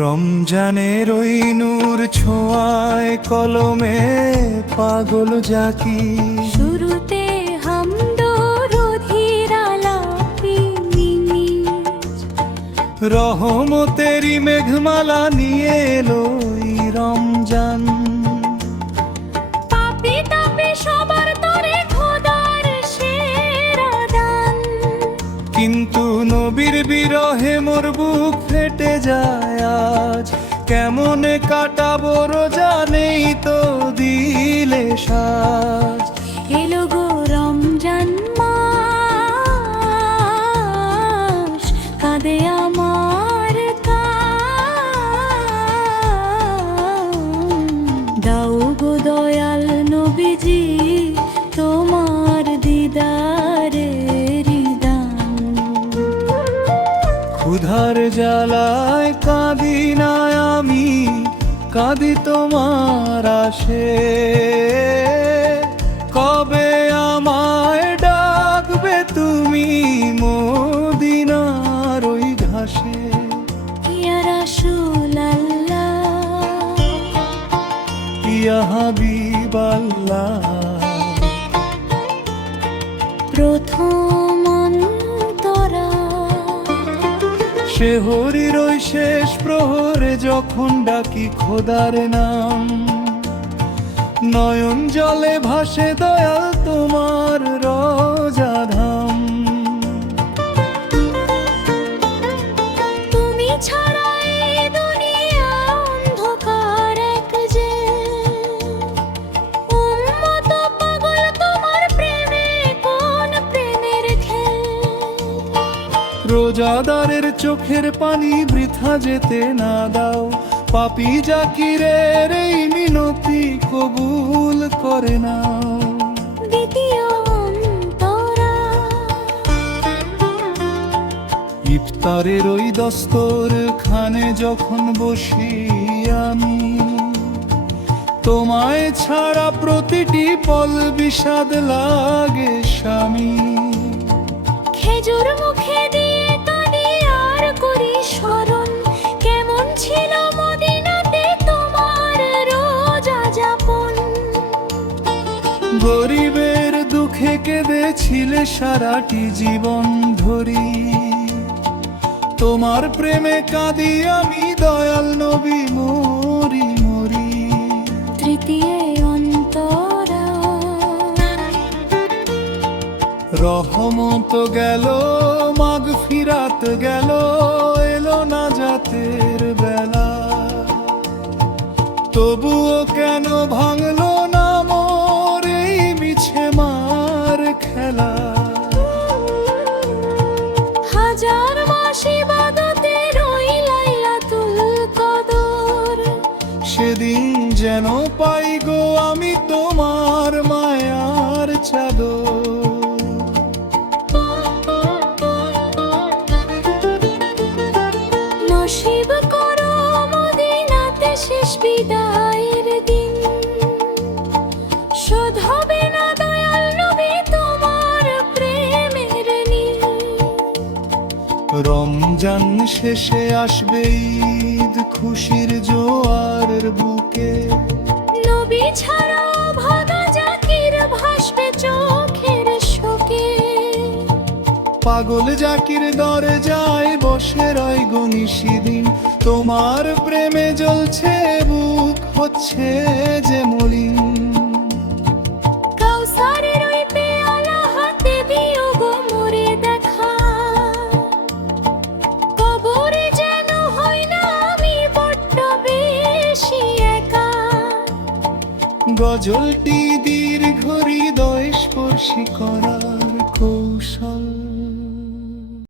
রমজানের ওই নূর ছোঁয়ায় কলমে পাগল জাকির, শুরুতে হামদরদির আলাপি নিমিজ, রহমতেরই মেঘমালা নিয়ে এলো এই রমজান। পাপী তাপে সবার তরে খোদার সেরা দান। কিন্তু নবীর বিরহে মোর বুক ফেটে যায় আজ, কেমনে কাটাবো রোজা নেই তো দিলে সাজ। এলো গো রমজান মাস, কাঁদে আমার কান। দাও গো দয়াল নবীজি তোমার দিদারের দান। ক্ষুধার জ্বালায় কাঁদি না আমি, কাঁদি তোমার আসে। কবে আমায় ডাকবে তুমি মদিনার ওই ঘাসে। ইয়া রাসূলাল্লাহ, ইয়া হাবিবাল্লাহ, প্রথম অন্তরা। শেহরির ওই শেষ প্রহরে যখন ডাকি খোদার নাম, নয়ন জলে ভাসে দয়াল তোমার রোজা ধাম। তুমি ছাড়া এই দুনিয়া অন্ধকার এক যে, উম্মত পাগল তোমার প্রেমে, কোন প্রেমের খেল। রোজাদারের চোখের পানি বৃথা যেতে না দাও, পাপী জাকিরের এই মিনতি কবুল করে নাও। দ্বিতীয় অন্তরা, ইফতারের ওই দস্তর খানে যখন বসি আমি, তোমায় ছাড়া প্রতিটি পল বিষাদ লাগে স্বামী। খেজুর মুখে দিয়ে কাঁদি আর করি স্মরণ, কেমন ছিল মদিনাতে তোমার রোজা যাপন। গরিবের দুঃখে কেঁদেছিলে সারাটি জীবন ধরি, তোমার প্রেমে কাঁদি আমি দয়াল নবী মরি মরি। তৃতীয় অন্তরা, রহমত গেল মাগফিরাত গেল, এলো না জাতের বেলা। তবুও কেন ভাঙলো না মোর এই মিছে মার খেলা। হাজার মাস ইবাদতে রই লাইলাতুল কদর, সেদিন যেন পাই গো আমি তোমার মায়ার চাদর। নসিব করো মদিনাতে শেষ বিদায়ের দিন, শোধ হবে না দয়াল নবী তোমার প্রেমের নীল। রমজান শেষে আসবে ঈদ খুশির জোয়ারের বুকে, নবী ছাড়াও ভাগা জাকির ভাসবে চোখের শোকে। পাগল জাকির দরজায় বসে রয় গো নিশিদিন, তোমার প্রেমে জ্বলছে বুক হচ্ছে যে মলিন। কাউসারের ওই পেয়ালা হাতে দিও গো মোরে দেখা, কবরে যেন হই না আমি বড্ড বেশি একা। গজলটি দীর্ঘ হৃদয় স্পর্শী করার কৌশল